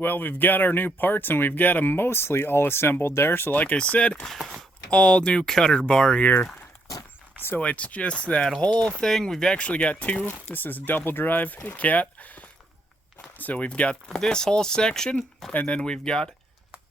Well, we've got our new parts and we've got them mostly all assembled there. So like I said, all new cutter bar here. So it's just that whole thing. We've actually got two. This is a double drive. Hey, cat. So we've got this whole section, and then we've got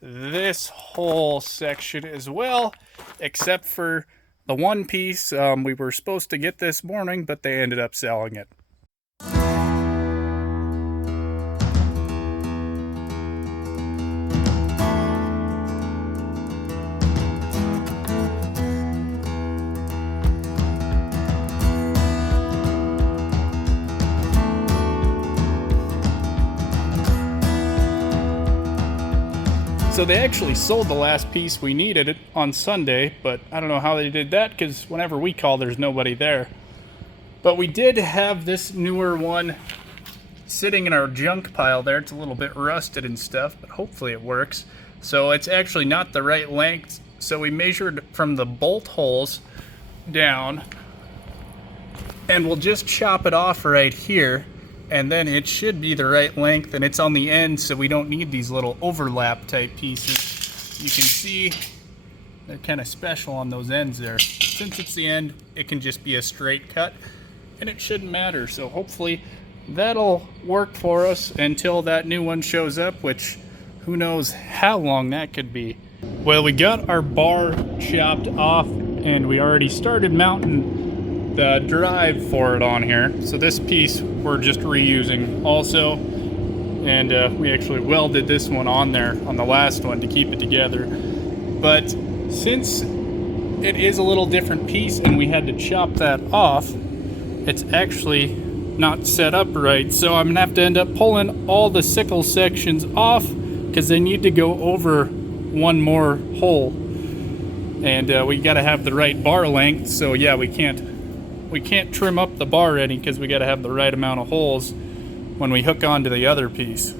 this whole section as well, except for the one piece we were supposed to get this morning, but they ended up selling it. So they actually sold the last piece we needed on Sunday, but I don't know how they did that because whenever we call, there's nobody there. But we did have this newer one sitting in our junk pile there. It's a little bit rusted and stuff, but hopefully it works. So it's actually not the right length. So we measured from the bolt holes down, and we'll just chop it off right here. And then it should be the right length, and it's on the end, so we don't need these little overlap type pieces. You can see they're kind of special on those ends there. Since it's the end, it can just be a straight cut, and it shouldn't matter. So hopefully that'll work for us until that new one shows up, which who knows how long that could be. Well, we got our bar chopped off, and we already started mounting the drive for it on here. So this piece we're just reusing also, and we actually welded this one on there on the last one to keep it together. But since it is a little different piece and we had to chop that off, it's actually not set up right. So I'm gonna have to end up pulling all the sickle sections off because they need to go over one more hole, and we got to have the right bar length. So yeah, we can't trim up the bar any because we got to have the right amount of holes when we hook onto the other piece.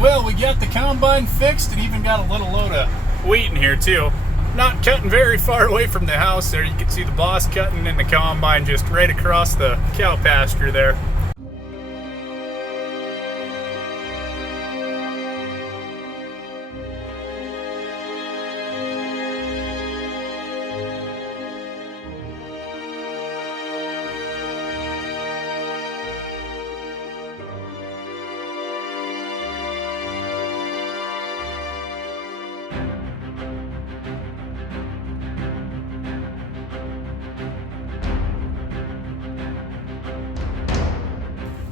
Well, we got the combine fixed and even got a little load of wheat in here too. Not cutting very far away from the house there. You can see the boss cutting in the combine just right across the cow pasture there.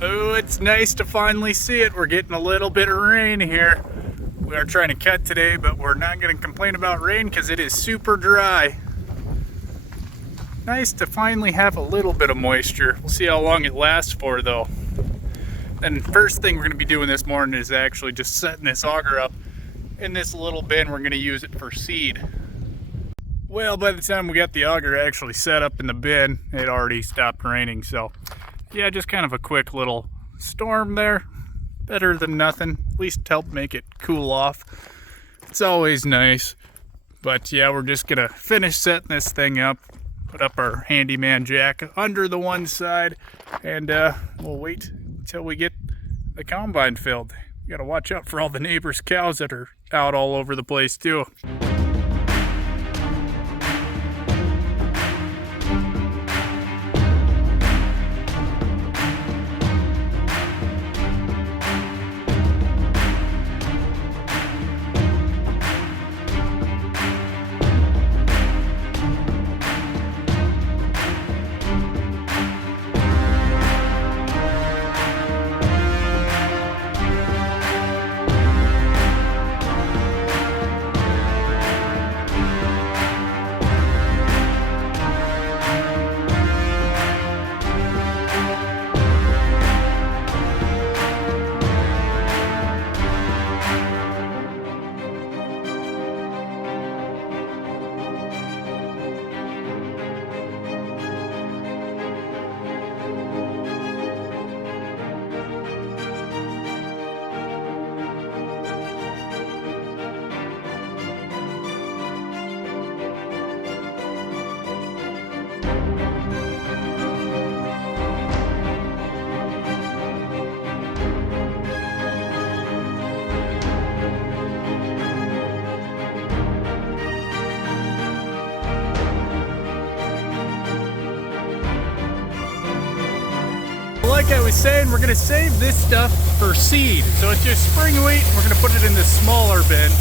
Oh, it's nice to finally see it. We're getting a little bit of rain here. We are trying to cut today, but we're not going to complain about rain because it is super dry. Nice to finally have a little bit of moisture. We'll see how long it lasts for though. And first thing we're going to be doing this morning is actually just setting this auger up in this little bin. We're going to use it for seed. Well, by the time we got the auger actually set up in the bin, it already stopped raining. So yeah, just kind of a quick little storm there. Better than nothing. At least help make it cool off. It's always nice. But yeah, we're just gonna finish setting this thing up. Put up our handyman jack under the one side, and we'll wait until we get the combine filled. We gotta watch out for all the neighbors' cows that are out all over the place too. was saying, we're gonna save this stuff for seed. So it's just spring wheat, we're gonna put it in this smaller bin.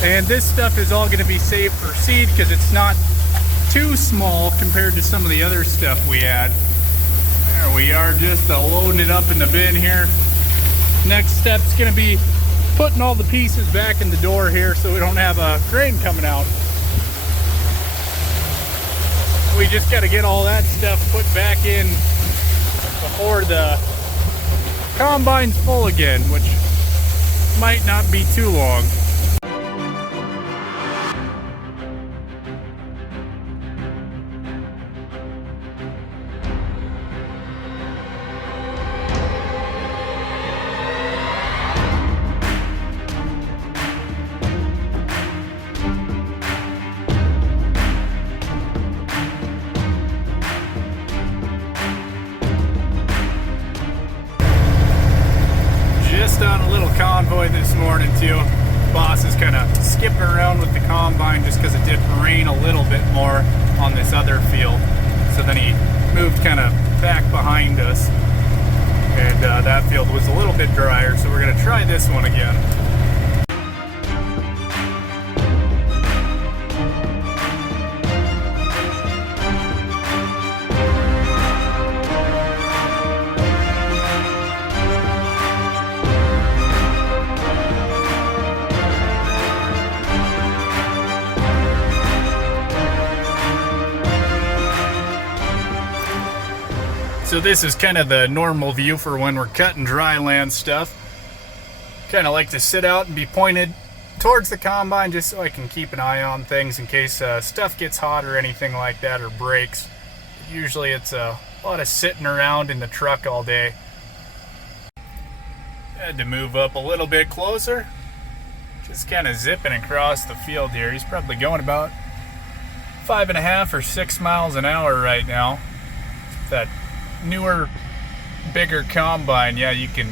And this stuff is all gonna be saved for seed because it's not too small compared to some of the other stuff we had. There we are, just loading it up in the bin here. Next step's gonna be putting all the pieces back in the door here so we don't have a grain coming out. We just got to get all that stuff put back in before the combine's full again, which might not be too long. On a little convoy this morning too. Boss is kind of skipping around with the combine just because it did rain a little bit more on this other field. So then he moved kind of back behind us, and that field was a little bit drier, so we're going to try this one again. So this is kind of the normal view for when we're cutting dry land stuff. Kind of like to sit out and be pointed towards the combine just so I can keep an eye on things in case stuff gets hot or anything like that or breaks. Usually it's a lot of sitting around in the truck all day. Had to move up a little bit closer. Just kind of zipping across the field here. He's probably going about 5.5 or 6 miles an hour right now. That newer, bigger combine, yeah, you can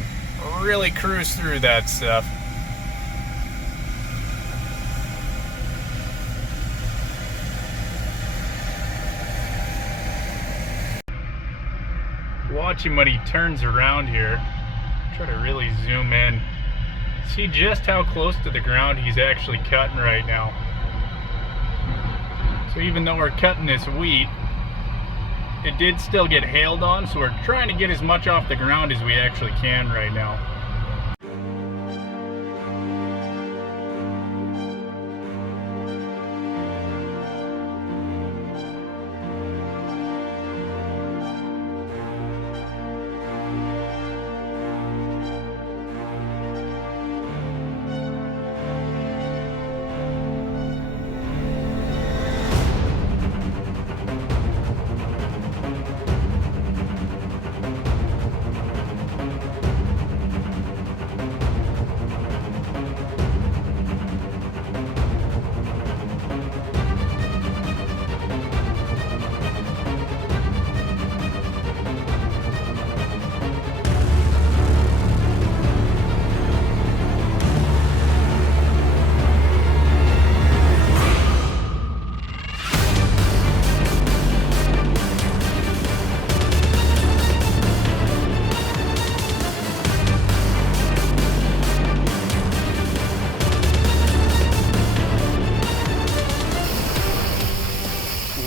really cruise through that stuff. Watch him when he turns around here. Try to really zoom in. See just how close to the ground he's actually cutting right now. So even though we're cutting this wheat, it did still get hailed on, so we're trying to get as much off the ground as we actually can right now.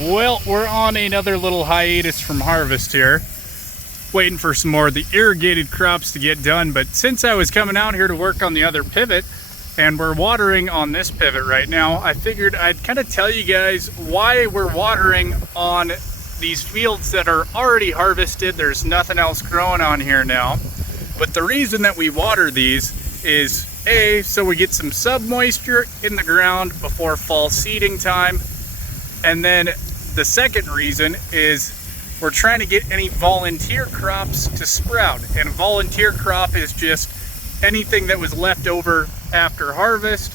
Well, we're on another little hiatus from harvest here. Waiting for some more of the irrigated crops to get done, but since I was coming out here to work on the other pivot, and we're watering on this pivot right now, I figured I'd kind of tell you guys why we're watering on these fields that are already harvested. There's nothing else growing on here now. But the reason that we water these is A, so we get some sub-moisture in the ground before fall seeding time. And then the second reason is we're trying to get any volunteer crops to sprout. And a volunteer crop is just anything that was left over after harvest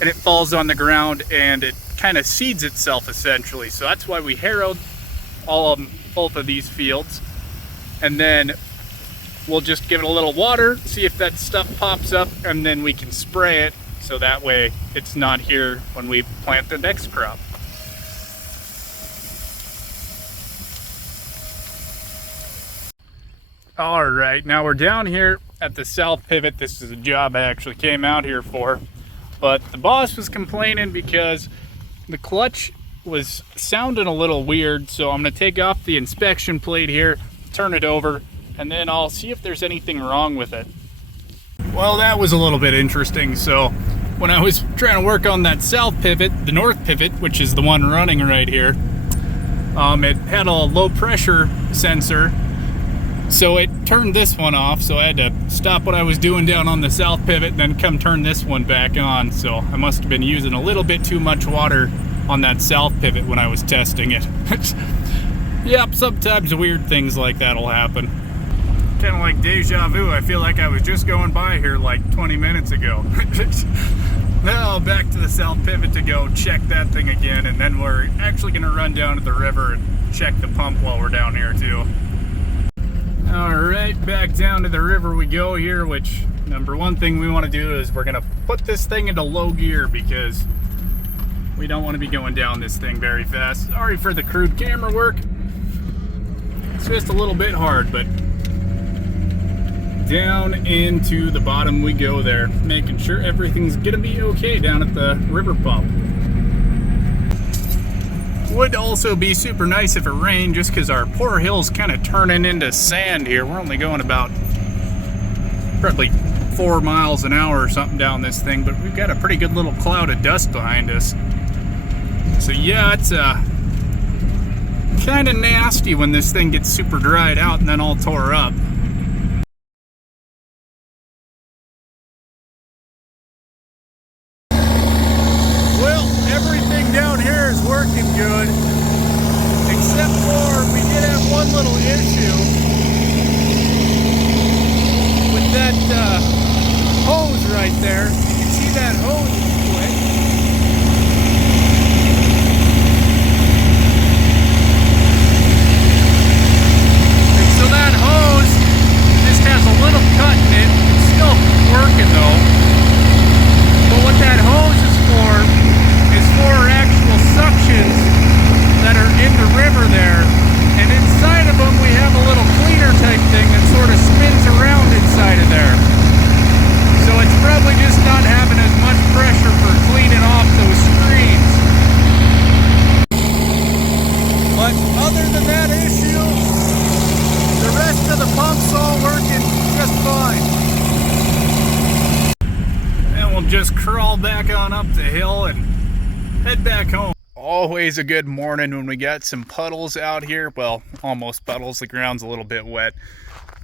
and it falls on the ground and it kind of seeds itself essentially. So that's why we harrowed both of these fields. And then we'll just give it a little water, see if that stuff pops up, and then we can spray it so that way it's not here when we plant the next crop. All right, now we're down here at the South Pivot. This is a job I actually came out here for, but the boss was complaining because the clutch was sounding a little weird, so I'm going to take off the inspection plate here, turn it over, and then I'll see if there's anything wrong with it. Well, that was a little bit interesting. So when I was trying to work on that South Pivot, the North Pivot, which is the one running right here, it had a low pressure sensor, so it turned this one off, so I had to stop what I was doing down on the South Pivot and then come turn this one back on. So I must have been using a little bit too much water on that South Pivot when I was testing it. Yep, sometimes weird things like that will happen. Kind of like deja vu. I feel like I was just going by here like 20 minutes ago. Now back to the South Pivot to go check that thing again, and then we're actually going to run down to the river and check the pump while we're down here too. Alright, back down to the river we go here, which number one thing we want to do is we're going to put this thing into low gear because we don't want to be going down this thing very fast. Sorry for the crude camera work. It's just a little bit hard, but down into the bottom we go there, making sure everything's going to be okay down at the river pump. Would also be super nice if it rained, just because our poor hill's kind of turning into sand here. We're only going about probably 4 miles an hour or something down this thing, but we've got a pretty good little cloud of dust behind us. So yeah, it's kind of nasty when this thing gets super dried out and then all tore up. Well, everything down here is working good, except for we did have one little issue with that hose right there. You can see that hose split. And so that hose just has a little cut in it. It's still working though. But what that hose is for actual suctions that are in the river there, and inside of them we have a little cleaner type thing that sort of spins around inside of there. So it's probably just not having as much pressure for cleaning off those screens. But other than that issue, the rest of the pump's all working just fine. And we'll just crawl back on up the hill and head back home. Always a good morning when we got some puddles out here. Well, almost puddles. The ground's a little bit wet.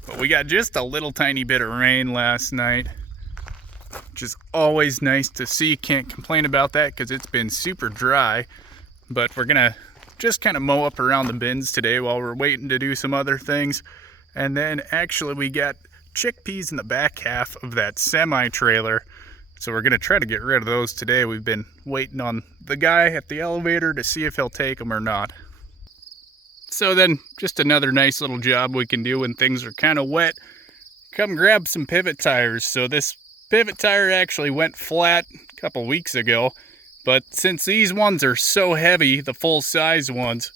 But we got just a little tiny bit of rain last night, which is always nice to see. Can't complain about that because it's been super dry. But we're gonna just kind of mow up around the bins today while we're waiting to do some other things. And then actually we got chickpeas in the back half of that semi-trailer. So we're going to try to get rid of those today. We've been waiting on the guy at the elevator to see if he'll take them or not. So then, just another nice little job we can do when things are kind of wet. Come grab some pivot tires. So this pivot tire actually went flat a couple weeks ago. But since these ones are so heavy, the full size ones,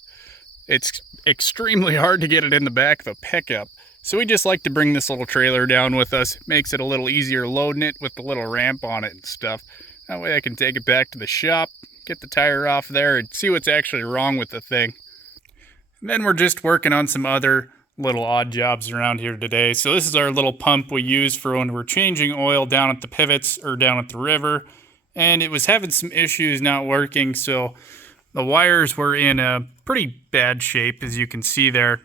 it's extremely hard to get it in the back of a pickup. So we just like to bring this little trailer down with us. Makes it a little easier loading it with the little ramp on it and stuff. That way I can take it back to the shop, get the tire off there, and see what's actually wrong with the thing. And then we're just working on some other little odd jobs around here today. So this is our little pump we use for when we're changing oil down at the pivots or down at the river. And it was having some issues not working, so the wires were in a pretty bad shape, as you can see there.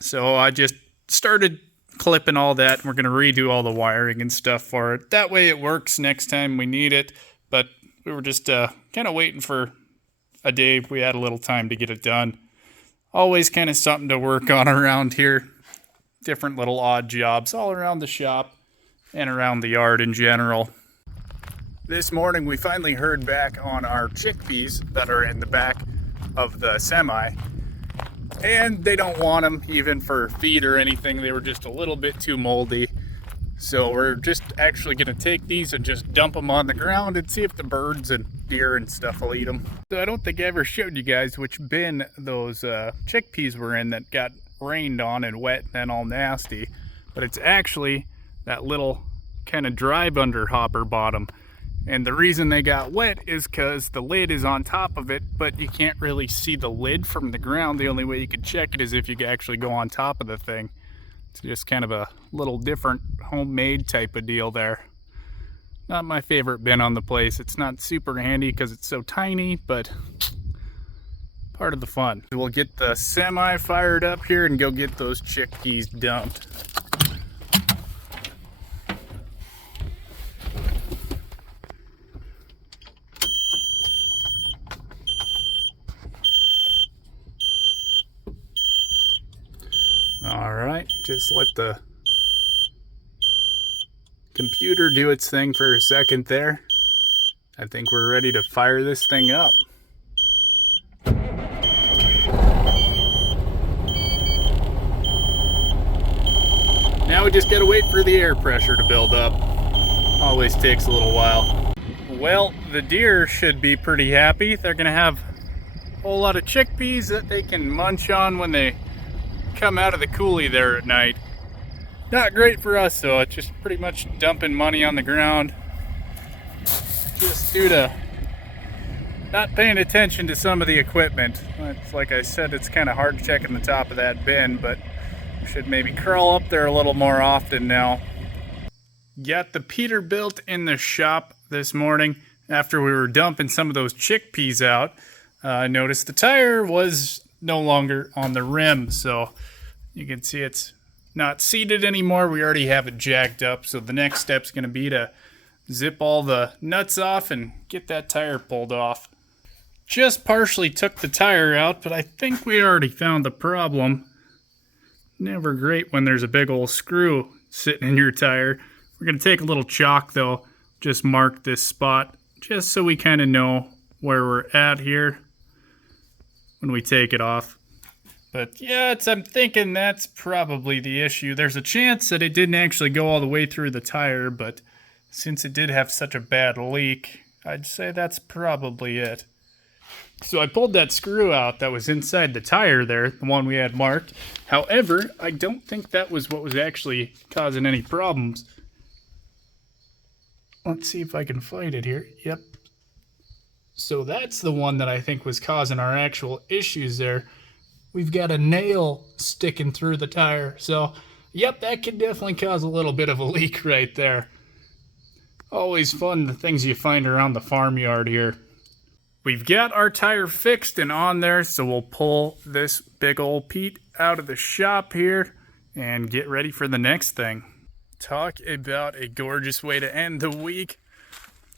So I just started clipping all that, and we're going to redo all the wiring and stuff for it. That way it works next time we need it, but we were just kind of waiting for a day if we had a little time to get it done. Always kind of something to work on around here. Different little odd jobs all around the shop and around the yard in general. This morning we finally heard back on our chickpeas that are in the back of the semi. And they don't want them even for feed or anything. They were just a little bit too moldy. So we're just actually going to take these and just dump them on the ground and see if the birds and deer and stuff will eat them. So I don't think I ever showed you guys which bin those chickpeas were in that got rained on and wet and then all nasty. but it's actually that little kind of drive under hopper bottom. And the reason they got wet is because the lid is on top of it, but you can't really see the lid from the ground. The only way you could check it is if you could actually go on top of the thing. It's just kind of a little different homemade type of deal there. Not my favorite bin on the place. It's not super handy because it's so tiny, but part of the fun. We'll get the semi fired up here and go get those chickpeas dumped. All right, just let the computer do its thing for a second there. I think we're ready to fire this thing up. Now we just gotta wait for the air pressure to build up. Always takes a little while. Well, the deer should be pretty happy. They're gonna have a whole lot of chickpeas that they can munch on when they come out of the coulee there at night. Not great for us though. It's just pretty much dumping money on the ground just due to not paying attention to some of the equipment. It's like I said, it's kind of hard checking the top of that bin, but should maybe crawl up there a little more often now. Got the Peterbilt in the shop this morning after we were dumping some of those chickpeas out. I noticed the tire was no longer on the rim, so you can see it's not seated anymore. We already have it jacked up, so the next step's going to be to zip all the nuts off and get that tire pulled off. Just partially took the tire out, but I think we already found the problem. Never great when there's a big old screw sitting in your tire. We're going to take a little chalk though, just mark this spot just so we kind of know where we're at here when we take it off. But yeah, I'm thinking that's probably the issue. There's a chance that it didn't actually go all the way through the tire, but since it did have such a bad leak, I'd say that's probably it. So I pulled that screw out that was inside the tire there, the one we had marked. However, I don't think that was what was actually causing any problems. Let's see if I can find it here. Yep. So that's the one that I think was causing our actual issues there. We've got a nail sticking through the tire. So, yep, that could definitely cause a little bit of a leak right there. Always fun, the things you find around the farmyard here. We've got our tire fixed and on there, so we'll pull this big old Pete out of the shop here and get ready for the next thing. Talk about a gorgeous way to end the week.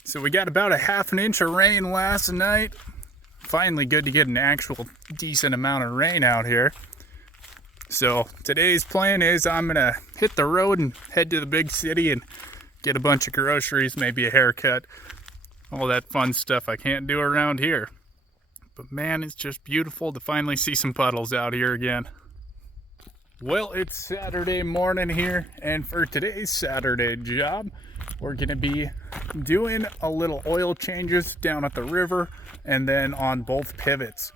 So we got about a ½ an inch of rain last night. Finally good to get an actual decent amount of rain out here. So today's plan is I'm gonna hit the road and head to the big city and get a bunch of groceries, maybe a haircut, all that fun stuff I can't do around here. But man, it's just beautiful to finally see some puddles out here again. Well, it's Saturday morning here, and for today's Saturday job, we're gonna be doing a little oil changes down at the river and then on both pivots.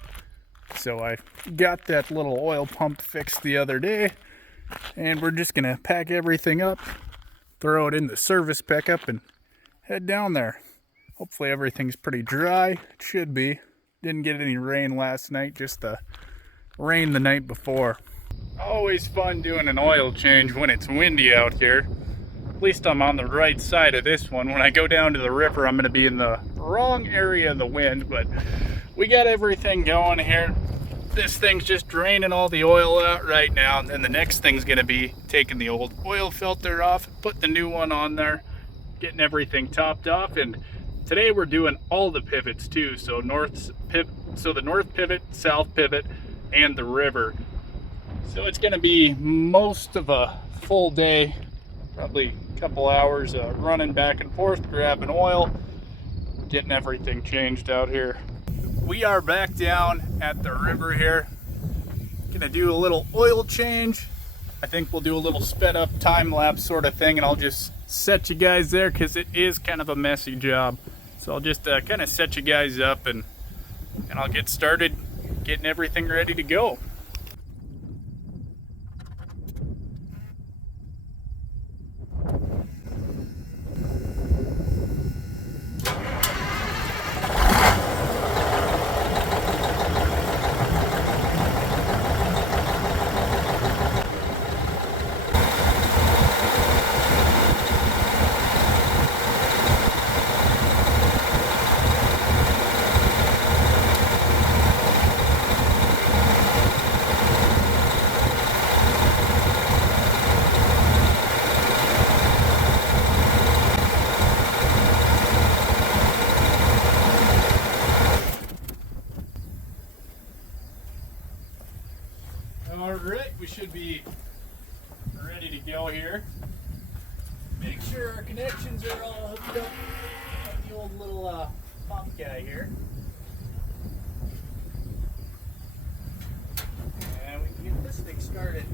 So I got that little oil pump fixed the other day, and we're just gonna pack everything up, throw it in the service pickup, and head down there. Hopefully everything's pretty dry. It should be. Didn't get any rain last night, just the rain the night before. Always fun doing an oil change when it's windy out here. At least I'm on the right side of this one. When I go down to the river, I'm going to be in the wrong area of the wind, but we got everything going here. This thing's just draining all the oil out right now, and then the next thing's going to be taking the old oil filter off, put the new one on there, getting everything topped off. And today we're doing all the pivots too, so the north pivot, south pivot, and the river. So it's going to be most of a full day, probably a couple hours running back and forth, grabbing oil, getting everything changed out here. We are back down at the river here. Gonna do a little oil change. I think we'll do a little sped up time lapse sort of thing, and I'll just set you guys there because it is kind of a messy job. So I'll just kind of set you guys up and I'll get started getting everything ready to go. be ready to go here. Make sure our connections are all hooked up on the old little pump guy here. And we can get this thing started.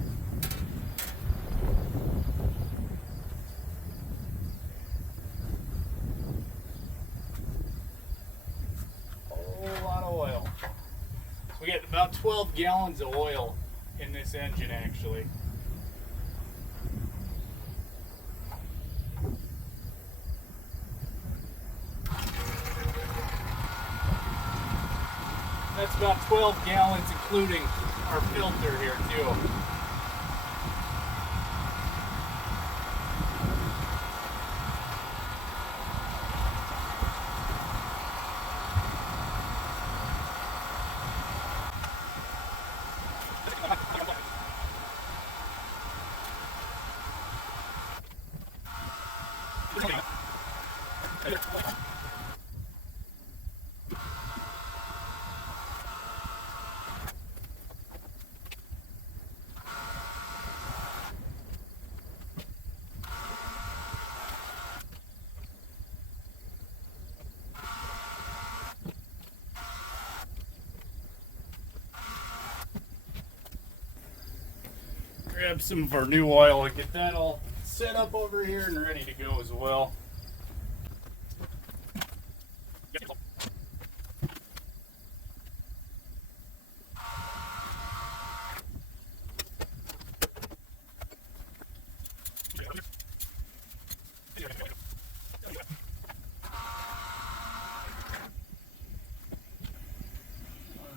We get about 12 gallons of oil in this engine, actually. That's about 12 gallons including our filter here too. Grab some of our new oil and get that all set up over here and ready to go as well.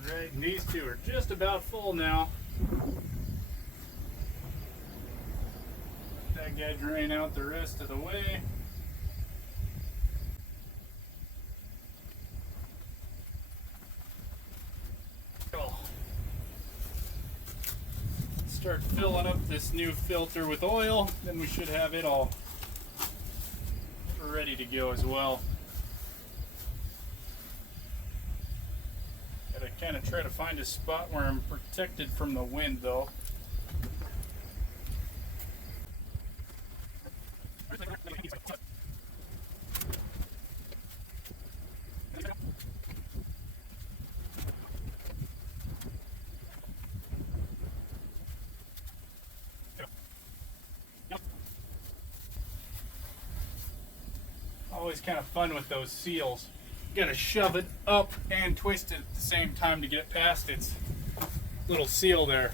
Alright, and these two are just about full now. Let that guy drain out the rest of the way. Cool. Start filling up this new filter with oil, then we should have it all ready to go as well. Gotta kind of try to find a spot where I'm protected from the wind though. Always kind of fun with those seals. You gotta shove it up and twist it at the same time to get it past its little seal there.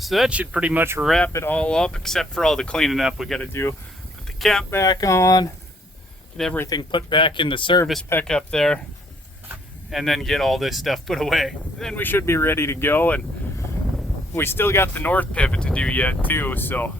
So that should pretty much wrap it all up, except for all the cleaning up we got to do. Put the cap back on, get everything put back in the service pickup there, and then get all this stuff put away. Then we should be ready to go, and we still got the north pivot to do yet too, so